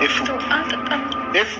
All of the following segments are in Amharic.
ኤፉ ኤፉ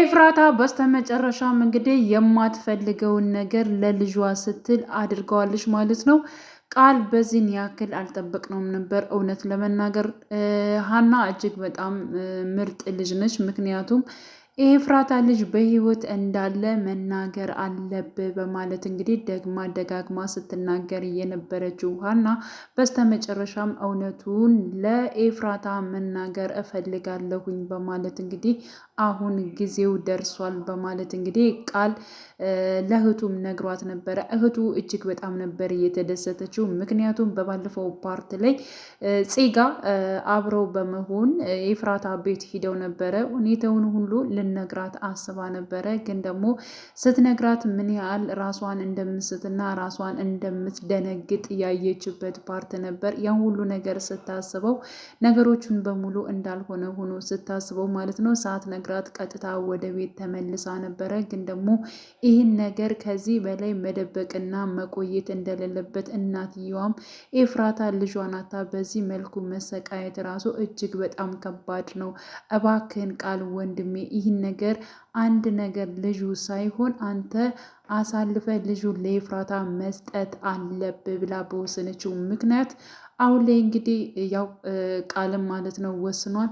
ኤፍራታ በስተመጨረሻም እንግዲህ የማትፈልገውን ነገር ለልጇ ስትል አድርገዋለች ማለት ነው። ቃል በዚህን ያክል አልጠበቅነውም ነበር። እውነት ለመናገር ሀና እጅግ በጣም ምርጥ ልጅ ነች። ምክንያቱም የኤፍራታ ልጅ በህይወት እንዳለ መናገር አለብህ በማለት እንግዲህ ደግማ ደጋግማ ስትናገር የነበረችው ሀና በስተመጨረሻም እውነቱን ለኤፍራታ መናገር እፈልጋለሁኝ በማለት እንግዲህ አሁን ጊዜው ደርሷል በማለት እንግዲህ ቃል ለእህቱም ነግሯት ነበረ። እህቱ እጅግ በጣም ነበር እየተደሰተችው። ምክንያቱም በባለፈው ፓርት ላይ ጼጋ አብረው በመሆን ኤፍራታ ቤት ሂደው ነበረ። ሁኔታውን ሁሉ ልነግራት አስባ ነበረ። ግን ደግሞ ስትነግራት ምን ያህል ራሷን እንደምስትና ራሷን እንደምትደነግጥ ያየችበት ፓርት ነበር። ያን ሁሉ ነገር ስታስበው ነገሮቹን በሙሉ እንዳልሆነ ሆኖ ስታስበው ማለት ነው ሳትነግራት ቀጥታ ወደ ቤት ተመልሳ ነበረ። ግን ደግሞ ይህን ነገር ከዚህ በላይ መደበቅና መቆየት እንደሌለበት እናትየዋም ኤፍራታ ልጇ ናታ በዚህ መልኩ መሰቃየት ራሱ እጅግ በጣም ከባድ ነው። እባክህን ቃል ወንድሜ ይህን ነገር አንድ ነገር ልጁ ሳይሆን አንተ አሳልፈ ልጁ ለኤፍራታ መስጠት አለብህ ብላ በወሰነችው ምክንያት አሁን ላይ እንግዲህ ያው ቃልም ማለት ነው ወስኗል።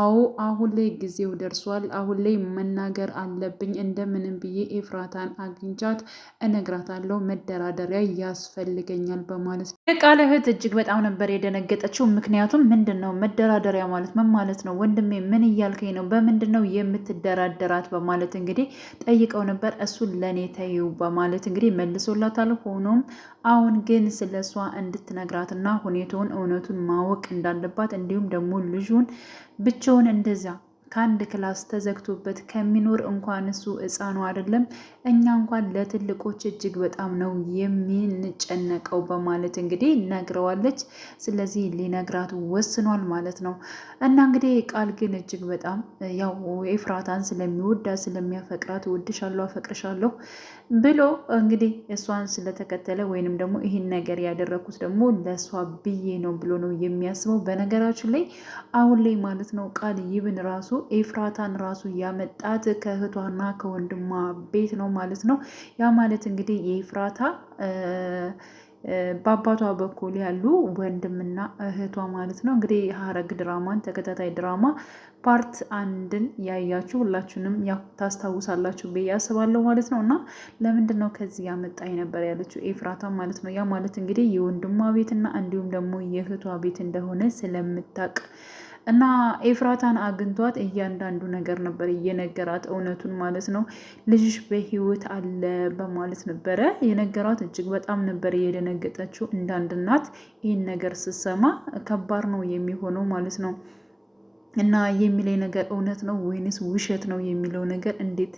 አዎ አሁን ላይ ጊዜው ደርሷል። አሁን ላይ መናገር አለብኝ። እንደምንም ብዬ ኤፍራታን አግኝቻት እነግራታለሁ። መደራደሪያ ያስፈልገኛል በማለት ነው። የቃል እህት እጅግ በጣም ነበር የደነገጠችው። ምክንያቱም ምንድን ነው መደራደሪያ ማለት ምን ማለት ነው? ወንድሜ ምን እያልከኝ ነው? በምንድን ነው የምትደራደራት? በማለት እንግዲህ ጠይቀው ነበር። እሱን ለእኔ ተዩ በይው በማለት እንግዲህ መልሶላታል። ሆኖም አሁን ግን ስለ እሷ እንድትነግራትና ሁኔታውን እውነቱን ማወቅ እንዳለባት እንዲሁም ደግሞ ልጁን ብቻውን እንደዛ ከአንድ ክላስ ተዘግቶበት ከሚኖር እንኳን እሱ ሕፃኑ አይደለም እኛ እንኳን ለትልቆች እጅግ በጣም ነው የምንጨነቀው በማለት እንግዲህ ነግረዋለች። ስለዚህ ሊነግራት ወስኗል ማለት ነው። እና እንግዲህ ቃል ግን እጅግ በጣም ያው ኤፍራታን ስለሚወዳት ስለሚያፈቅራት እወድሻለሁ፣ አፈቅርሻለሁ ብሎ እንግዲህ እሷን ስለተከተለ ወይንም ደግሞ ይህን ነገር ያደረኩት ደግሞ ለእሷ ብዬ ነው ብሎ ነው የሚያስበው። በነገራችን ላይ አሁን ላይ ማለት ነው ቃል ይብን ራሱ ኤፍራታን ራሱ ያመጣት ከእህቷና ከወንድሟ ቤት ነው ማለት ነው። ያ ማለት እንግዲህ የኤፍራታ በአባቷ በኩል ያሉ ወንድምና እህቷ ማለት ነው። እንግዲህ ሐረግ ድራማን ተከታታይ ድራማ ፓርት 1ን ያያችሁ ሁላችሁንም ያው ታስታውሳላችሁ ብዬ አስባለሁ ማለት ነው። እና ለምንድን ነው ከዚህ ያመጣኝ ነበር ያለችው ኤፍራታ ማለት ነው። ያ ማለት እንግዲህ የወንድሟ ቤትና እንዲሁም ደግሞ የእህቷ ቤት እንደሆነ ስለምታቅ እና ኤፍራታን አግኝቷት እያንዳንዱ ነገር ነበር እየነገራት እውነቱን ማለት ነው። ልጅሽ በህይወት አለ በማለት ነበረ የነገራት። እጅግ በጣም ነበር የደነገጠችው። እንዳንድ እናት ይህን ነገር ስትሰማ ከባድ ነው የሚሆነው ማለት ነው። እና የሚለኝ ነገር እውነት ነው ወይንስ ውሸት ነው የሚለው ነገር እንዴት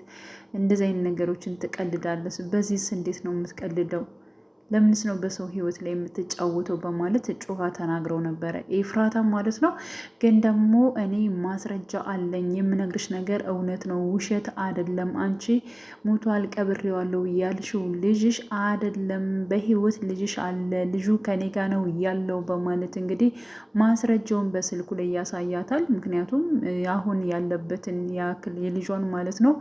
እንደዚህ አይነት ነገሮችን ትቀልዳለች? በዚህስ እንዴት ነው የምትቀልደው? ለምንስ ነው በሰው ህይወት ላይ የምትጫወተው? በማለት ጮኻ ተናግረው ነበረ ኤፍራታ ማለት ነው። ግን ደግሞ እኔ ማስረጃ አለኝ፣ የምነግርሽ ነገር እውነት ነው፣ ውሸት አይደለም። አንቺ ሞቷል ቀብሬዋለሁ ያልሽው ልጅሽ አይደለም፣ በህይወት ልጅሽ አለ፣ ልጁ ከኔ ጋ ነው ያለው በማለት እንግዲህ ማስረጃውን በስልኩ ላይ ያሳያታል። ምክንያቱም አሁን ያለበትን ያክል የልጇን ማለት ነው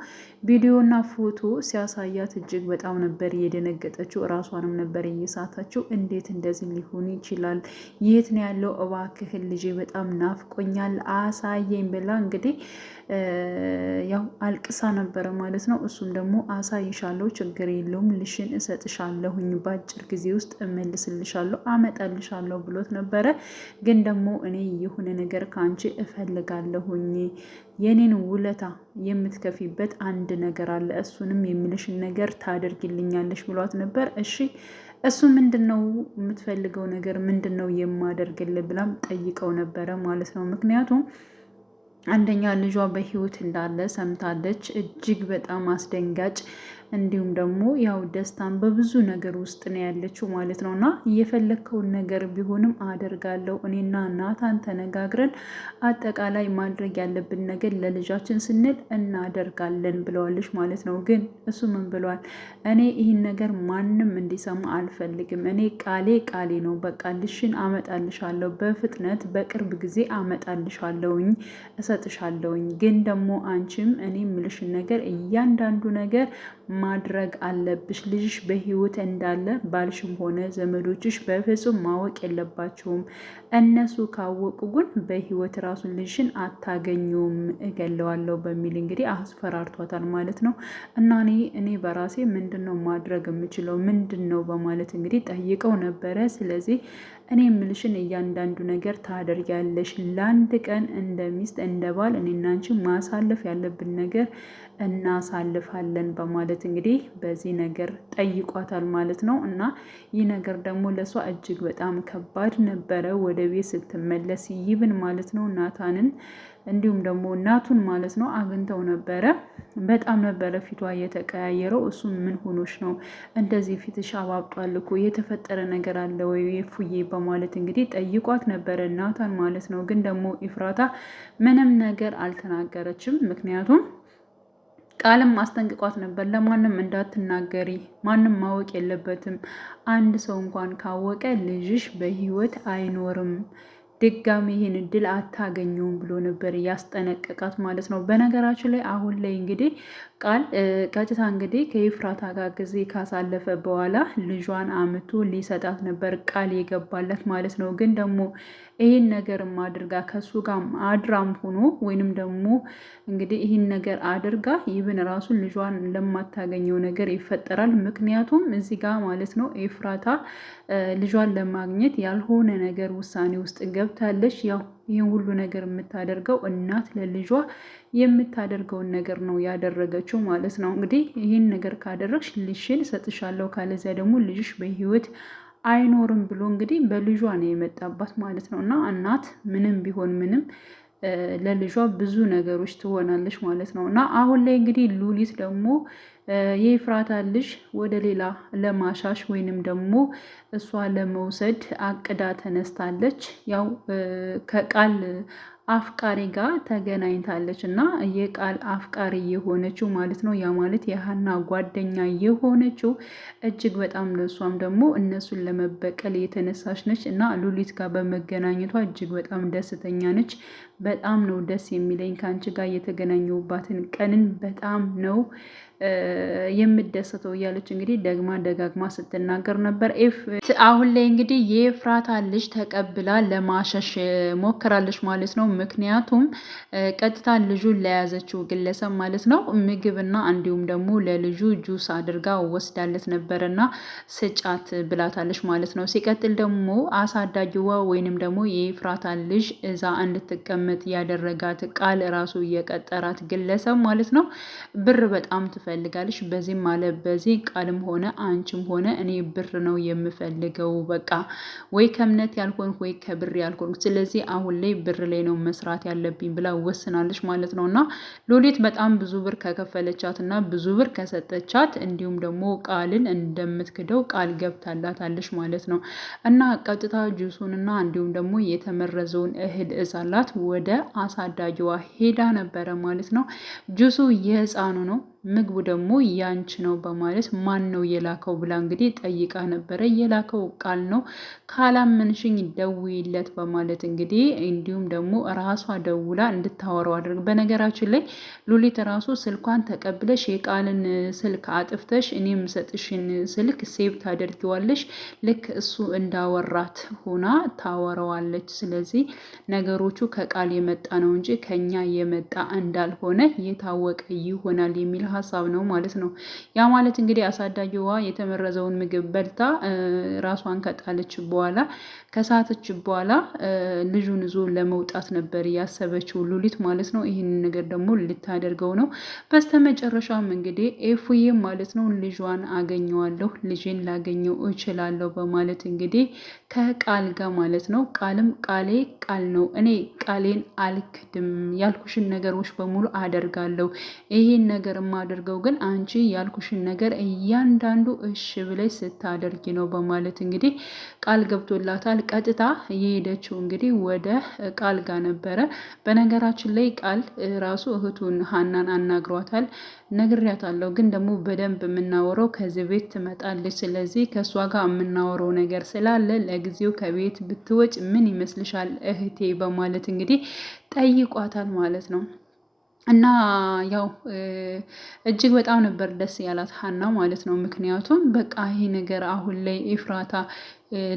ቪዲዮና ፎቶ ሲያሳያት እጅግ በጣም ነበር የደነገጠችው። እራሷንም ነበር እየሳታችው። እንዴት እንደዚህ ሊሆን ይችላል? የት ነው ያለው? እባክህን ልጄ በጣም ናፍቆኛል አሳየኝ ብላ እንግዲህ ያው አልቅሳ ነበረ ማለት ነው። እሱም ደግሞ አሳይሻለሁ፣ ችግር የለውም፣ ልሽን እሰጥሻለሁኝ፣ በአጭር ጊዜ ውስጥ እመልስልሻለሁ፣ አመጣልሻለሁ ብሎት ነበረ። ግን ደግሞ እኔ የሆነ ነገር ከአንቺ እፈልጋለሁኝ፣ የኔን ውለታ የምትከፊበት አንድ ነገር አለ፣ እሱንም የሚልሽን ነገር ታደርጊልኛለሽ ብሏት ነበር። እሺ እሱ ምንድን ነው የምትፈልገው ነገር ምንድን ነው የማደርግልህ ብላም ጠይቀው ነበረ ማለት ነው። ምክንያቱም አንደኛ ልጇ በህይወት እንዳለ ሰምታለች። እጅግ በጣም አስደንጋጭ እንዲሁም ደግሞ ያው ደስታን በብዙ ነገር ውስጥ ነው ያለችው ማለት ነው። እና የፈለግከውን ነገር ቢሆንም አደርጋለሁ፣ እኔና ናታን ተነጋግረን አጠቃላይ ማድረግ ያለብን ነገር ለልጃችን ስንል እናደርጋለን ብለዋለች ማለት ነው። ግን እሱ ምን ብለዋል? እኔ ይህን ነገር ማንም እንዲሰማ አልፈልግም። እኔ ቃሌ ነው። በቃ ልሽን አመጣልሻለሁ፣ በፍጥነት በቅርብ ጊዜ አመጣልሻለሁኝ፣ እሰጥሻለሁኝ። ግን ደግሞ አንቺም እኔ የምልሽን ነገር እያንዳንዱ ነገር ማድረግ አለብሽ። ልጅሽ በህይወት እንዳለ ባልሽም ሆነ ዘመዶችሽ በፍጹም ማወቅ የለባቸውም። እነሱ ካወቁ ግን በህይወት ራሱን ልጅሽን አታገኙም፣ እገለዋለሁ በሚል እንግዲህ አስፈራርቷታል ማለት ነው። እና እኔ በራሴ ምንድን ነው ማድረግ የምችለው ምንድን ነው በማለት እንግዲህ ጠይቀው ነበረ። ስለዚህ እኔ የምልሽን እያንዳንዱ ነገር ታደርጊያለሽ። ለአንድ ቀን እንደ ሚስት እንደ ባል እኔና አንቺ ማሳለፍ ያለብን ነገር እናሳልፋለን በማለት እንግዲህ በዚህ ነገር ጠይቋታል ማለት ነው። እና ይህ ነገር ደግሞ ለእሷ እጅግ በጣም ከባድ ነበረ። ወደ ቤት ስትመለስ ይብን ማለት ነው ናታንን እንዲሁም ደግሞ እናቱን ማለት ነው አግኝተው ነበረ። በጣም ነበረ ፊቷ የተቀያየረው። እሱም ምን ሆኖች ነው እንደዚህ ፊትሽ አባብጧል እኮ የተፈጠረ ነገር አለ ወይ የፉዬ በማለት እንግዲህ ጠይቋት ነበረ ናታን ማለት ነው። ግን ደግሞ ኤፍራታ ምንም ነገር አልተናገረችም። ምክንያቱም ቃልም አስጠንቅቋት ነበር፣ ለማንም እንዳትናገሪ፣ ማንም ማወቅ የለበትም፣ አንድ ሰው እንኳን ካወቀ ልጅሽ በህይወት አይኖርም፣ ድጋሚ ይህን እድል አታገኘውም ብሎ ነበር ያስጠነቀቃት ማለት ነው። በነገራችን ላይ አሁን ላይ እንግዲህ ቃል ቀጥታ እንግዲህ ከኤፍራታ ጋር ጊዜ ካሳለፈ በኋላ ልጇን አምቶ ሊሰጣት ነበር ቃል የገባለት ማለት ነው። ግን ደግሞ ይህን ነገርም አድርጋ ከሱ ጋር አድራም ሆኖ ወይንም ደግሞ እንግዲህ ይህን ነገር አድርጋ ይብን ራሱን ልጇን ለማታገኘው ነገር ይፈጠራል። ምክንያቱም እዚህ ጋር ማለት ነው ኤፍራታ ልጇን ለማግኘት ያልሆነ ነገር ውሳኔ ውስጥ ገብታለች። ያው ይህን ሁሉ ነገር የምታደርገው እናት ለልጇ የምታደርገውን ነገር ነው ያደረገችው ማለት ነው። እንግዲህ ይህን ነገር ካደረግሽ ልጅሽን እሰጥሻለሁ፣ ካለዚያ ደግሞ ልጅሽ በህይወት አይኖርም ብሎ እንግዲህ በልጇ ነው የመጣባት ማለት ነው። እና እናት ምንም ቢሆን ምንም ለልጇ ብዙ ነገሮች ትሆናለች ማለት ነው። እና አሁን ላይ እንግዲህ ሉሊት ደግሞ የኤፍራታ ልጅ ወደ ሌላ ለማሻሽ ወይንም ደግሞ እሷ ለመውሰድ አቅዳ ተነስታለች። ያው ከቃል አፍቃሪ ጋር ተገናኝታለች እና የቃል አፍቃሪ የሆነችው ማለት ነው። ያ ማለት የሀና ጓደኛ የሆነችው እጅግ በጣም ለእሷም ደግሞ እነሱን ለመበቀል የተነሳች ነች እና ሉሊት ጋር በመገናኘቷ እጅግ በጣም ደስተኛ ነች። በጣም ነው ደስ የሚለኝ ከአንቺ ጋር የተገናኘሁባትን ቀንን በጣም ነው የምደሰተው እያለች እንግዲህ ደግማ ደጋግማ ስትናገር ነበር። አሁን ላይ እንግዲህ የኤፍራታ ልጅ ተቀብላ ለማሸሽ ሞክራለች ማለት ነው። ምክንያቱም ቀጥታ ልጁን ለያዘችው ግለሰብ ማለት ነው ምግብና እንዲሁም ደግሞ ለልጁ ጁስ አድርጋ ወስዳለት ነበረና ስጫት ብላታለች ማለት ነው። ሲቀጥል ደግሞ አሳዳጊዋ ወይንም ደግሞ የኤፍራታ ልጅ እዛ እንድትቀመጥ ያደረጋት ቃል ራሱ የቀጠራት ግለሰብ ማለት ነው ብር በጣም ትፈልጋለች። በዚህም አለ በዚህ ቃልም ሆነ አንቺም ሆነ እኔ ብር ነው የምፈልገው፣ በቃ ወይ ከእምነት ያልሆን ወይ ከብር ያልሆን፣ ስለዚህ አሁን ላይ ብር ላይ ነው መስራት ያለብኝ ብላ ወስናለች ማለት ነው። እና ሉሊት በጣም ብዙ ብር ከከፈለቻት እና ብዙ ብር ከሰጠቻት እንዲሁም ደግሞ ቃልን እንደምትክደው ቃል ገብታላታለች ማለት ነው። እና ቀጥታ ጁሱንና እንዲሁም ደግሞ የተመረዘውን እህል እዛላት ወደ አሳዳጊዋ ሄዳ ነበረ ማለት ነው። ጁሱ የህፃኑ ነው፣ ምግቡ ደግሞ ያንቺ ነው በማለት ማን ነው የላከው ብላ እንግዲህ ጠይቃ ነበረ። የላከው ቃል ነው፣ ካላመንሽኝ ደውይለት በማለት እንግዲህ እንዲሁም ደግሞ ራሷ ደውላ እንድታወራው አድርግ። በነገራችን ላይ ሉሊት ራሱ ስልኳን ተቀብለሽ የቃልን ስልክ አጥፍተሽ እኔ የምሰጥሽን ስልክ ሴቭ ታደርጊዋለሽ፣ ልክ እሱ እንዳወራት ሆና ታወራዋለች። ስለዚህ ነገሮቹ ከቃል የመጣ ነው እንጂ ከኛ የመጣ እንዳልሆነ የታወቀ ይሆናል የሚል ሀሳብ ነው ማለት ነው። ያ ማለት እንግዲህ አሳዳጊዋ የተመረዘውን ምግብ በልታ ራሷን ከጣለች በኋላ ከሳተች በኋላ ልጁን ይዞ ለመውጣት ነበር ያሰበችው ሉሊት ማለት ነው። ይህን ነገር ደግሞ ልታደርገው ነው። በስተመጨረሻም እንግዲህ ኤፉዬ ማለት ነው ልጇን አገኘዋለሁ፣ ልጄን ላገኘው እችላለሁ በማለት እንግዲህ ከቃል ጋር ማለት ነው። ቃልም ቃሌ ቃል ነው፣ እኔ ቃሌን አልክድም፣ ያልኩሽን ነገሮች በሙሉ አደርጋለሁ። ይህን ነገር የማደርገው ግን አንቺ ያልኩሽን ነገር እያንዳንዱ እሺ ብለሽ ስታደርጊ ነው በማለት እንግዲህ ቃል ገብቶላታል። ቀጥታ የሄደችው እንግዲህ ወደ ቃል ጋር ነበረ። በነገራችን ላይ ቃል ራሱ እህቱን ሀናን አናግሯታል። ነግሬያታለሁ ግን ደግሞ በደንብ የምናወራው ከዚህ ቤት ትመጣለች፣ ስለዚህ ከእሷ ጋር የምናወራው ነገር ስላለ ለጊዜው ከቤት ብትወጭ ምን ይመስልሻል እህቴ በማለት እንግዲህ ጠይቋታል ማለት ነው። እና ያው እጅግ በጣም ነበር ደስ ያላት ሀና ማለት ነው። ምክንያቱም በቃ ይሄ ነገር አሁን ላይ ኤፍራታ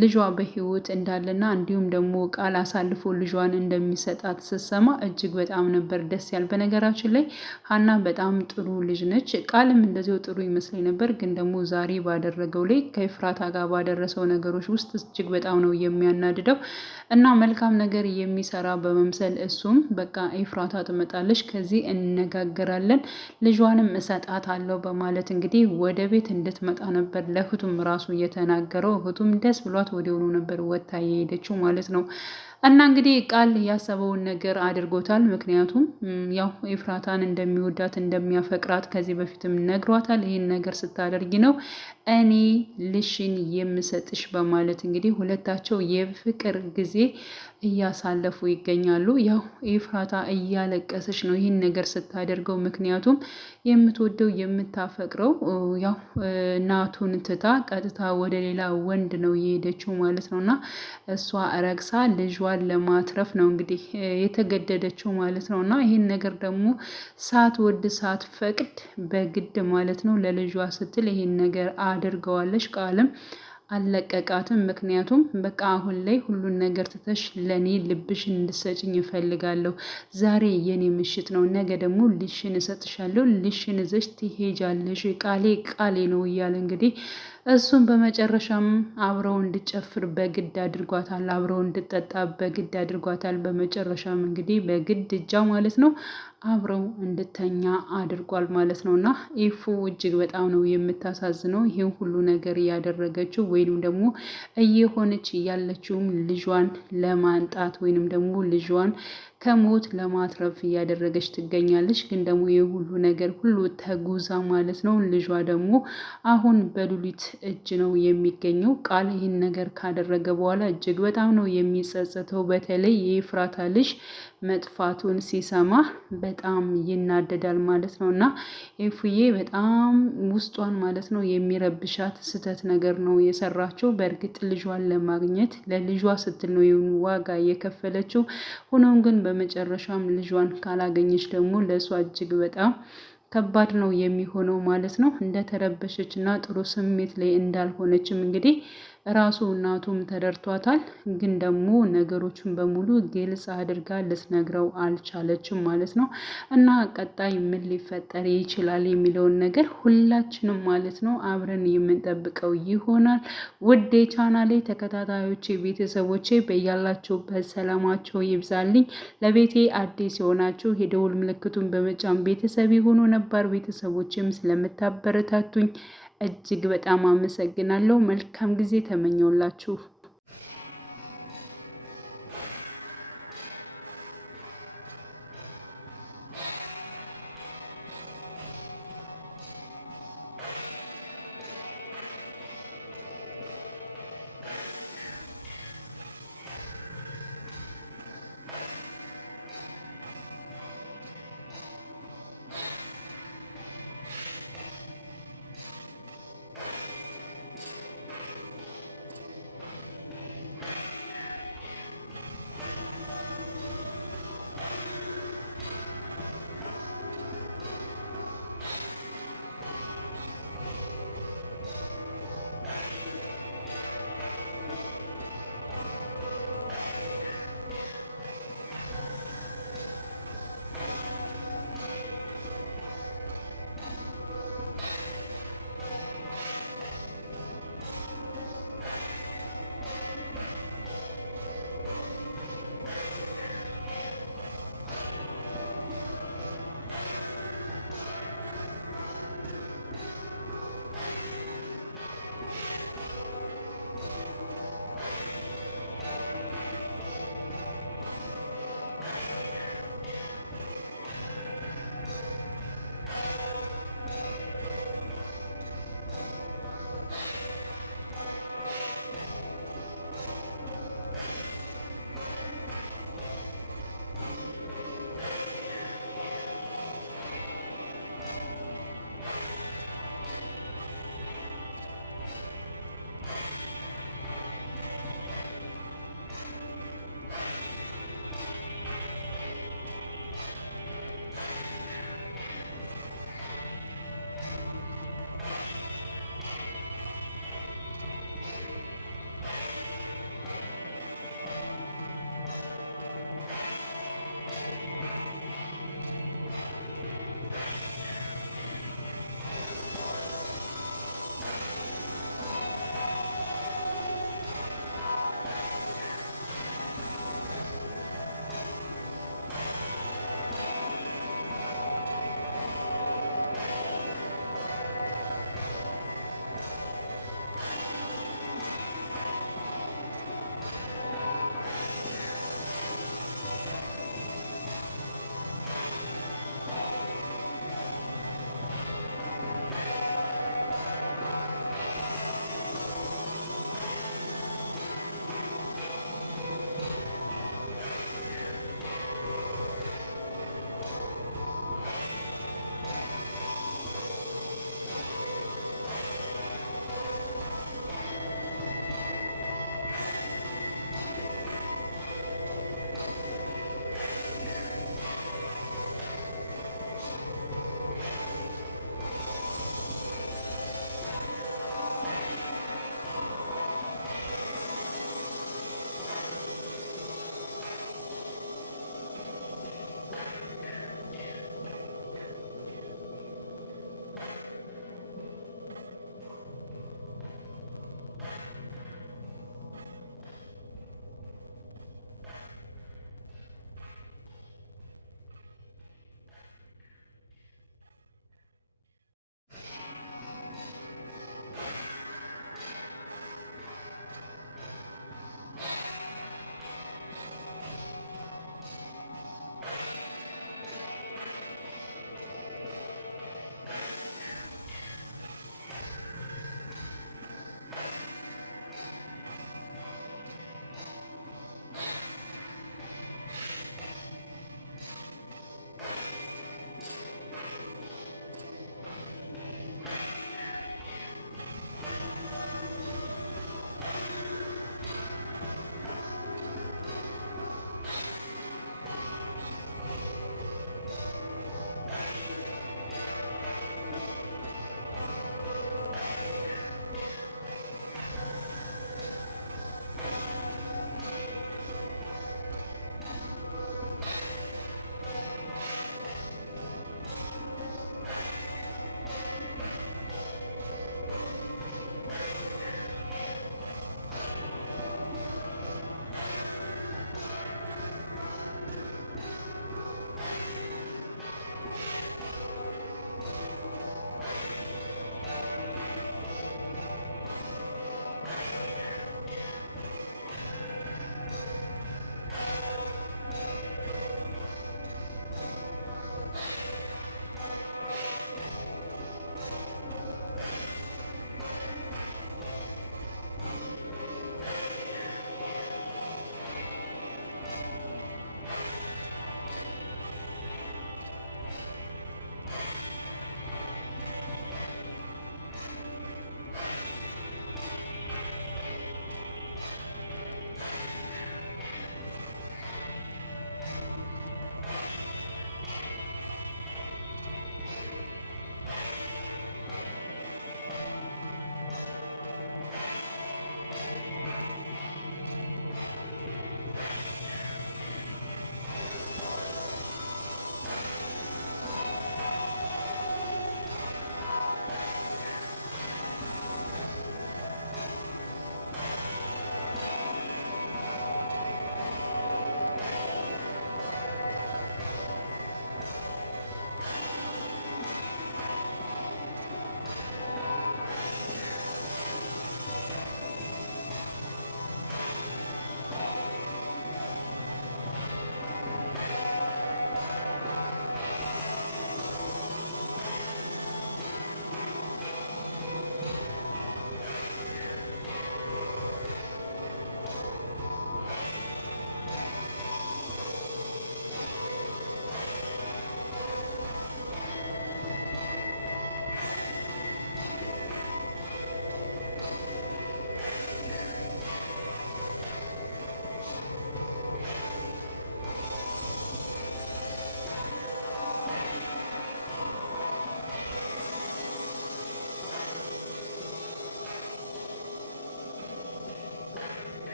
ልጇ በህይወት እንዳለና እንዲሁም ደግሞ ቃል አሳልፎ ልጇን እንደሚሰጣት ስትሰማ እጅግ በጣም ነበር ደስ ያል። በነገራችን ላይ ሀና በጣም ጥሩ ልጅ ነች። ቃልም እንደዚሁ ጥሩ ይመስለኝ ነበር፣ ግን ደግሞ ዛሬ ባደረገው ላይ ከኤፍራታ ጋር ባደረሰው ነገሮች ውስጥ እጅግ በጣም ነው የሚያናድደው እና መልካም ነገር የሚሰራ በመምሰል እሱም በቃ ኤፍራታ ትመጣለች፣ ከዚህ እንነጋገራለን፣ ልጇንም እሰጣታለሁ በማለት እንግዲህ ወደ ቤት እንድትመጣ ነበር ለእህቱም ራሱ እየተናገረው። እህቱም ደስ ብሏት ወዲያውኑ ነበር ወጥታ የሄደችው ማለት ነው። እና እንግዲህ ቃል ያሰበውን ነገር አድርጎታል። ምክንያቱም ያው ኤፍራታን እንደሚወዳት እንደሚያፈቅራት ከዚህ በፊትም ነግሯታል። ይህን ነገር ስታደርጊ ነው እኔ ልሽን የምሰጥሽ በማለት እንግዲህ ሁለታቸው የፍቅር ጊዜ እያሳለፉ ይገኛሉ። ያው ኤፍራታ እያለቀሰች ነው ይህን ነገር ስታደርገው። ምክንያቱም የምትወደው የምታፈቅረው ያው እናቱን ትታ ቀጥታ ወደ ሌላ ወንድ ነው የሄደችው ማለት ነው። እና እሷ ረግሳ ልጇን ለማትረፍ ነው እንግዲህ የተገደደችው ማለት ነው። እና ይህን ነገር ደግሞ ሳትወድ ሳትፈቅድ በግድ ማለት ነው ለልጇ ስትል ይህን ነገር አድርገዋለች። ቃልም አልለቀቃትም። ምክንያቱም በቃ አሁን ላይ ሁሉን ነገር ትተሽ ለእኔ ልብሽን እንድሰጭኝ እፈልጋለሁ። ዛሬ የኔ ምሽት ነው፣ ነገ ደግሞ ልሽን እሰጥሻለሁ፣ ልሽን ይዘሽ ትሄጃለሽ፣ ቃሌ ቃሌ ነው እያለ እንግዲህ እሱም በመጨረሻም አብረው እንድጨፍር በግድ አድርጓታል። አብረው እንድጠጣ በግድ አድርጓታል። በመጨረሻም እንግዲህ በግድ እጃ ማለት ነው አብረው እንድተኛ አድርጓል ማለት ነው። እና ኤፉ እጅግ በጣም ነው የምታሳዝነው። ይሄን ሁሉ ነገር እያደረገችው ወይንም ደግሞ እየሆነች ያለችውም ልጇን ለማንጣት ወይንም ደግሞ ልጇን ከሞት ለማትረፍ እያደረገች ትገኛለች። ግን ደግሞ የሁሉ ነገር ሁሉ ተጉዛ ማለት ነው ልጇ ደግሞ አሁን በሉሊት እጅ ነው የሚገኘው። ቃል ይህን ነገር ካደረገ በኋላ እጅግ በጣም ነው የሚጸጸተው። በተለይ የኤፍራታ ልጅ መጥፋቱን ሲሰማ በጣም ይናደዳል ማለት ነው። እና ኤፉዬ በጣም ውስጧን ማለት ነው የሚረብሻት ስህተት ነገር ነው የሰራችው። በእርግጥ ልጇን ለማግኘት ለልጇ ስትል ነው ዋጋ የከፈለችው። ሆኖም ግን በመጨረሻም ልጇን ካላገኘች ደግሞ ለእሷ እጅግ በጣም ከባድ ነው የሚሆነው ማለት ነው። እንደተረበሸች እና ጥሩ ስሜት ላይ እንዳልሆነችም እንግዲህ ራሱ እናቱም ተረድቷታል። ግን ደግሞ ነገሮችን በሙሉ ግልጽ አድርጋ ልትነግረው አልቻለችም ማለት ነው። እና ቀጣይ ምን ሊፈጠር ይችላል የሚለውን ነገር ሁላችንም ማለት ነው አብረን የምንጠብቀው ይሆናል። ውድ የቻናሌ ተከታታዮቼ ቤተሰቦቼ በያላችሁበት ሰላማቸው ይብዛልኝ። ለቤቴ አዲስ የሆናችሁ የደውል ምልክቱን በመጫን ቤተሰብ የሆኑ ነባር ቤተሰቦችም ስለምታበረታቱኝ እጅግ በጣም አመሰግናለሁ። መልካም ጊዜ ተመኘውላችሁ።